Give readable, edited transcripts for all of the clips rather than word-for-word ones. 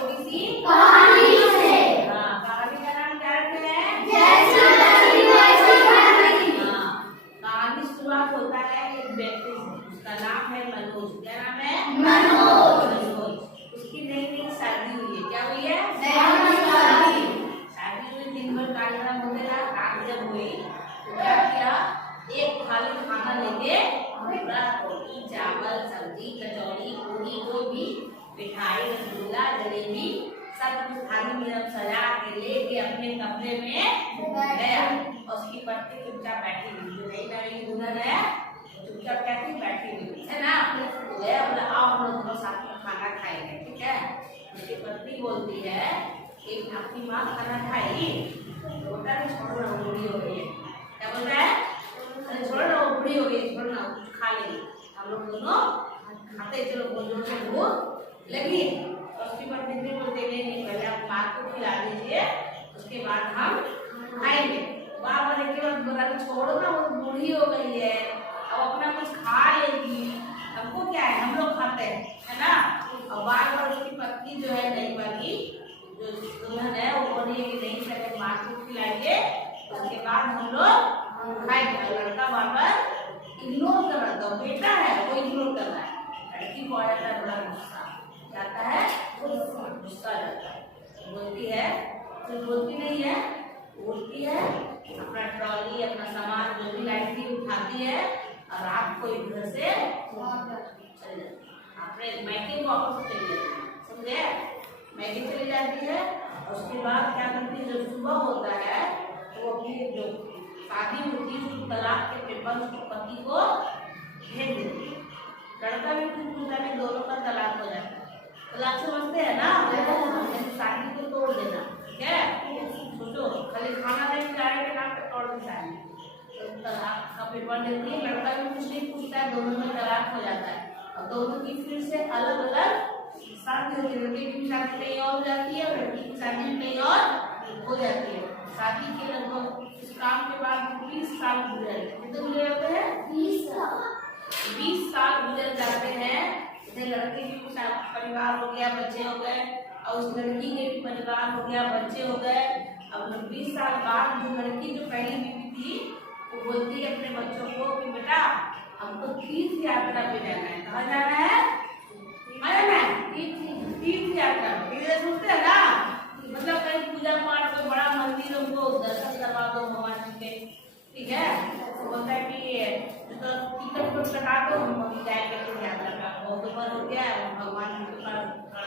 छोटी सी कहानी से। हाँ, कहानी का नाम क्या रखते हैं? जैसी लगी वैसी कहानी। हाँ, कहानी शुरुआत होता है एक व्यक्ति से, उसका नाम है मनोज। क्या नाम है? मनोज। उसकी नई नई शादी हुई है। क्या हुई है? शादी हुई, दिन भर कार्यक्रम होते रहा। रात जब हुई तो क्या किया, एक थाली खाना लेके पूरा रोटी चावल सब्जी कचौड़ी पूरी जो भी मिठाई रसगुल्ला जलेबी सब कुछ थाली में सजा के लेके अपने कमरे में गया। और उसकी पत्नी चुपचाप बैठी हुई, जो नई नई दुल्हन है चुपचाप कैसी बैठी हुई है ना। गया बोला आओ हम लोग दोनों साथ में खाना खाएंगे, ठीक है। उसकी पत्नी बोलती है कि आपकी माँ खाना खाई? बोलता है छोड़ो ना, बूढ़ी हो गई है। क्या बोलता है? अरे छोड़ो ना, वो बूढ़ी हो गई, छोड़ो ना, कुछ खा लेंगे हम लोग दोनों खाते, चलो जोर से भूख लगी। उसकी पत्नी भी बोलते नहीं, पहले आप माँ को खिला दीजिए उसके बाद हम खाएंगे। बाप बोले के बाद बोला छोड़ो ना, वो बूढ़ी हो गई है, अब अपना कुछ खा लेगी, हमको क्या है, हम लोग खाते हैं, है ना। और बार बार उसकी पत्नी जो है नई वाली जो दुल्हन है वो बोली कि नहीं पहले माँ को खिलाइए उसके बाद हम लोग खाएंगे। लड़का बार बार इग्नोर कर रहा था, बेटा है वो इग्नोर कर रहा है। लड़की को आ जाता है बड़ा गुस्सा, जाता है गुस्सा जाता है, बोलती है, कुछ बोलती नहीं है, बोलती है अपना ट्रॉली अपना सामान जो भी लाई थी उठाती है और रात को इधर से चले जाती है, अपने मैके को वापस चली जाती है, समझे, मैके चली जाती है। और उसके बाद क्या करती है, जब सुबह होता है तो वो अपनी जो शादी होती है उसको तलाक के पेपर उसको पति को भेज देती है। लड़का भी कुछ पूछता नहीं, दोनों का तलाक हो जाता है। तलाक समझते हैं ना, शादी को तोड़ देना, ठीक है। सोचो खाली खाना नहीं खिलाने के नाम पे तोड़ दी शादी, तो तलाक का पेपर देती है। लड़का भी कुछ नहीं पूछता है, दोनों में तलाक हो जाता है और दोनों की फिर से अलग अलग शादी होती है। लड़के की शादी कहीं और हो जाती है, लड़की की शादी कहीं और हो जाती है। शादी के लगभग इस काम के बाद 20 साल गुजर जाते हैं। कितने गुजर जाते हैं? 20 साल गुजर जाते हैं। जैसे लड़के की परिवार हो गया, बच्चे हो गए, और उस लड़की के भी परिवार हो गया, बच्चे हो गए। अब 20 साल बाद जो लड़की जो पहली बीवी थी वो बोलती है अपने बच्चों को कि बेटा हमको तीर्थ यात्रा पे जाना है। कहाँ जाना है? तीर्थ यात्रा। सुनते हैं ना, मतलब कहीं पूजा पाठ कोई बड़ा मंदिर हमको दर्शन करवा दो भगवान जी के, ठीक है। तो बोलता है कि तो टिकट को कटा दो, हम जाएंगे तो यात्रा का बहुत ऊपर हो गया है, भगवान जी का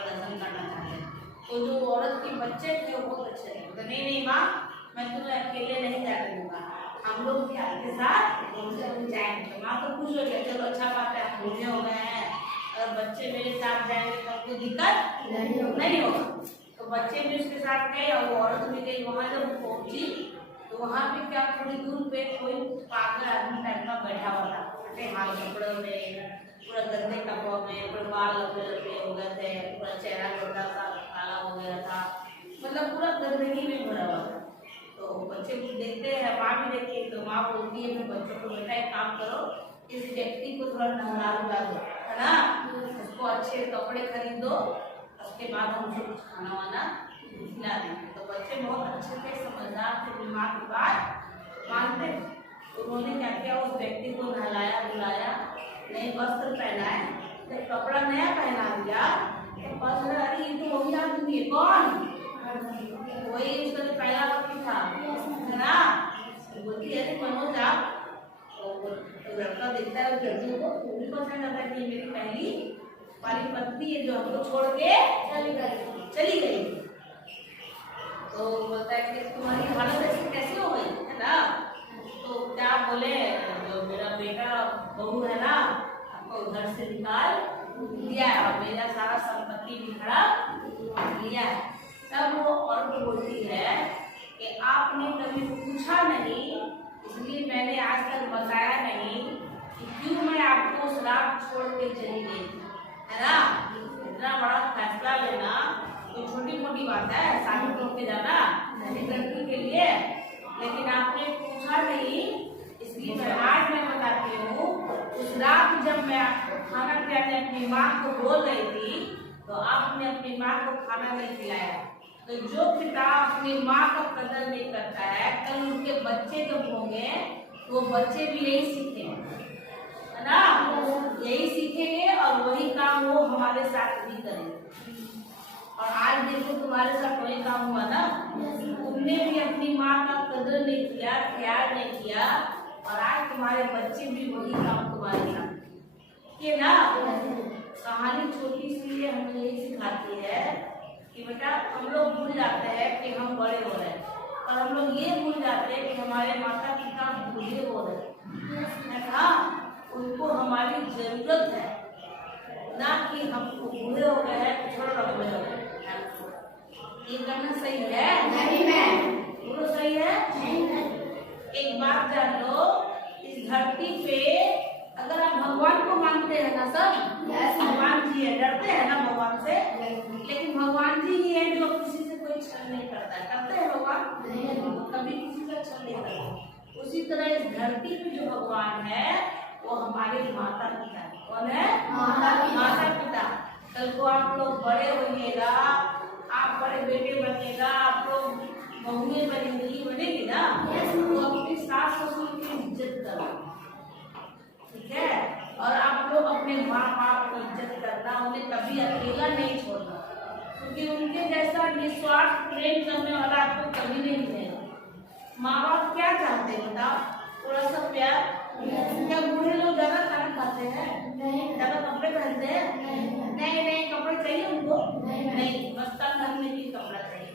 दर्शन करना चाहते हैं। तो जो औरत के बच्चे थे वो बहुत अच्छे थे, तो नहीं माँ मैं तुम्हें अकेले नहीं जाने दूंगा, हम लोग भी आपके साथ जाएंगे। माँ तो खुश हो गया, चलो अच्छा बात है, बूढ़े हो गए हैं, अगर बच्चे मेरे साथ जाएंगे तो कोई दिक्कत नहीं होगा। तो बच्चे भी उसके साथ गए और वो औरत भी गई। वहां जब पहुंची तो वहां पे क्या थोड़ी दूर पे कोई पागल आदमी टाइप का बैठा हुआ था, फटे हाल कपड़ों में, पूरा गंदे कपड़ों में, पूरे बाल लंबे हो गए थे, पूरा चेहरा गंदा सा काला हो गया था, मतलब पूरा गंदगी में भरा हुआ था। तो बच्चे कुछ देखते हैं, माँ भी देखती है, तो माँ बोलती है अपने बच्चों को बेटा एक काम करो, इस व्यक्ति को थोड़ा नहला धुला दो, है ना, उसको अच्छे कपड़े खरीद दो, उसके बाद हम उसको कुछ खाना वाना खिला देंगे। तो बच्चे बहुत अच्छे थे, समझदार थे, माँ की बात मानते। उन्होंने क्या किया, उस व्यक्ति को नहलाया धुलाया, नए वस्त्र पहनाए, जब कपड़ा नया पहना दिया तो पता अरे ये तो वही आदमी है, कौन? वही उसका जो पहला पति था, है ना। बोलती है मनोज आप, तो लड़का देखता है उस लड़की को, वो भी पसंद आता है कि मेरी पहली वाली पत्नी है जो हमको छोड़ के चली गई। तो बोलता है कि तुम्हारी हालत ऐसी कैसे हो गई, है ना। तो क्या बोले, जो मेरा बेटा बहू है ना आपको उधर से निकाल दिया है और मेरा सारा संपत्ति भी हड़प लिया है। तब वो औरत बोलती है कि आपने कभी पूछा नहीं, इसलिए मैंने आज तक बताया नहीं कि क्यों मैं आपको उस रात छोड़ के चली गई, है ना। इतना बड़ा फैसला लेना कोई छोटी मोटी बात है, शादी छोड़ के जाना एक लड़की के लिए, लेकिन आपने पूछा नहीं, इसलिए आज मैं बताती हूँ। उस रात जब मैं आपको खाना खिलाने अपनी माँ को बोल रही थी तो आपने अपनी माँ को खाना नहीं खिलाया, तो जो पिता अपनी माँ का कदर नहीं करता है, कल उनके बच्चे जब होंगे तो बच्चे भी यही सीखेंगे, है ना, यही सीखेंगे और वही काम वो हमारे साथ भी करेंगे। और आज देखो तुम्हारे साथ वही काम हुआ ना, तुमने भी अपनी माँ का कदर नहीं किया, ख्याल नहीं किया, और आज तुम्हारे बच्चे भी वही काम तुम्हारे साथ किए ना। कहानी छोटी सी है, हमें यही सिखाती है कि बेटा हम लोग भूल जाते हैं कि हम बड़े हो रहे हैं, और हम लोग ये भूल जाते हैं कि हमारे माता पिता बूढ़े हो रहे हैं, हाँ उनको हमारी जरूरत है, ना कि हमको बूढ़े हो गए हैं छोड़ बूढ़े हो गए। ये करना सही है? नहीं मैम। बोलो सही है? एक बात जान लो, इस धरती पे अगर आप भगवान को मानते हैं ना सब, भगवान जी है, डरते हैं ना भगवान से, लेकिन भगवान जी ही है जो किसी से कोई छल नहीं करता है, करते हैं भगवान? कभी किसी का छल नहीं करता। उसी तरह इस धरती पे जो भगवान है वो हमारे माता पिता है। कौन है? माता पिता। कल को आप लोग बड़े होइएगा, आप बड़े बेटे बनेगा, आप लोग बहुएं बनेगी ना, तो अपनी सास ससुर की इज्जत करना, ठीक है, और आप लोग अपने माँ बाप की इज्जत करना, उन्हें कभी अकेला नहीं छोड़ना, क्योंकि उनके जैसा निस्वार्थ प्रेम करने वाला आपको कभी नहीं मिलेगा। माँ बाप क्या चाहते हैं बताओ? थोड़ा सा प्यार। क्या बूढ़े लोग ज्यादा खाना खाते हैं? ज्यादा कपड़े पहनते हैं? नहीं कपड़े चाहिए उनको? नहीं, बस तन ढकने के कपड़ा चाहिए,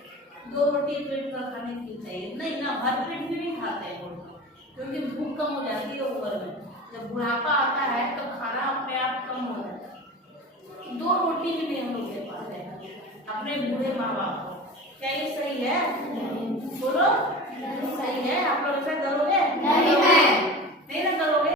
2 रोटी पेट का खाने की चाहिए, नहीं ना भर पेट भी नहीं खाते हैं लोग, क्योंकि भूख कम हो जाती है उम्र में। जब बुढ़ापा आता है तो खाना अपने आप कम हो जाता है, 2 रोटी भी नहीं हम लोग दे पाते हैं अपने बूढ़े माँ बाप को। क्या ये सही है?